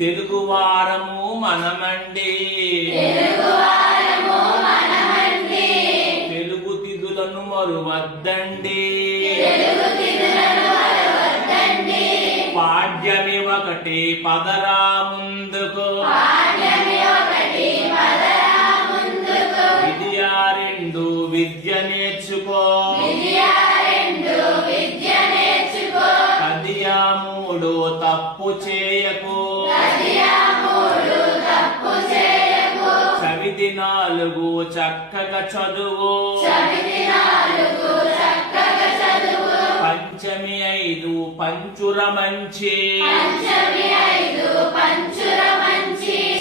తెలుగు వారము మనమండి, తెలుగు తిథులను మరువద్దండి, పాడ్యమి ఒకటి పదరా ముందుకు, విద్యా రెండు విద్య నేర్చుకో, కదియా మూడు తప్పు చేయకు, చవితి నాలుగు చక్కగా చదువు, పంచమి ఐదు పంచుర మంచి,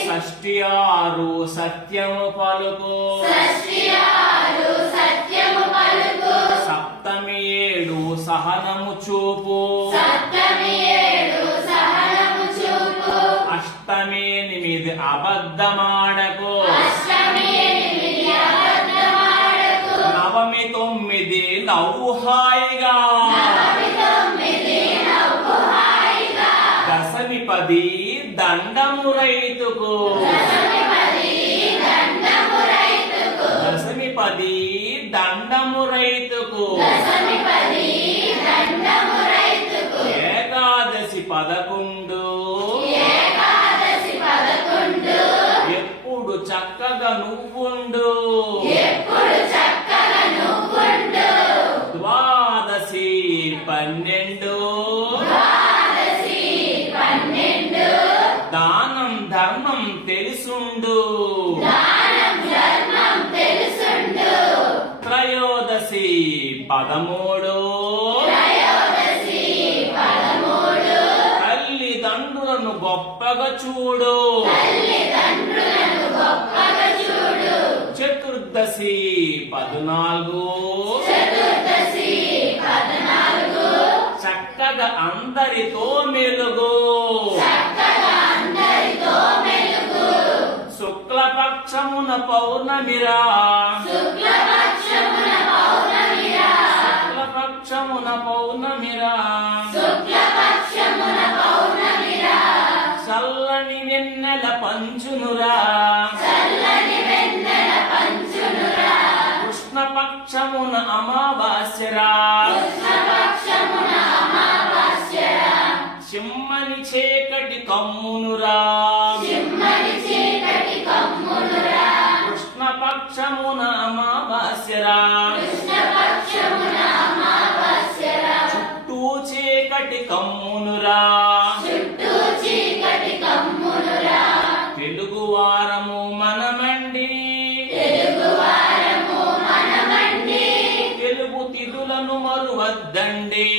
షష్ఠి ఆరు సత్యము పలుకు, సప్తమి ఏడు సహనము చూపు, అష్టమి ఎనిమిది అబద్ధమాడకు, నవమి తొమ్మిది నవ్వు హాయిగా, దశమి పది దండము రైతుకు, దశమి పది దండము రైతుకు, ఏకాదశి 11 ఎప్పుడు చక్కగా నువ్వుండు, ద్వాదశి 12 దానం ధర్మం తెలుసుండు, త్రయోదశి 13 తల్లిదండ్రులను గొప్పగా చూడు, చతుర్దశి 14 చక్కగా అందరితో మెలుగు, శుక్లపక్షమున పౌర్ణమిరా, శుక్లపక్షమున పౌర్ణమిరా, చల్లని వెన్నెల పంచునురా, కృష్ణపక్షమున అమావాస్యరా, చిమ్మని చీకటి కమ్మునురా, కృష్ణపక్షమున అమావాస్యరా, చుట్టూ చీకటి కమ్మునురా, తెలుగు వారము మనమండి, తెలుగు తిథులను మరువద్దండి.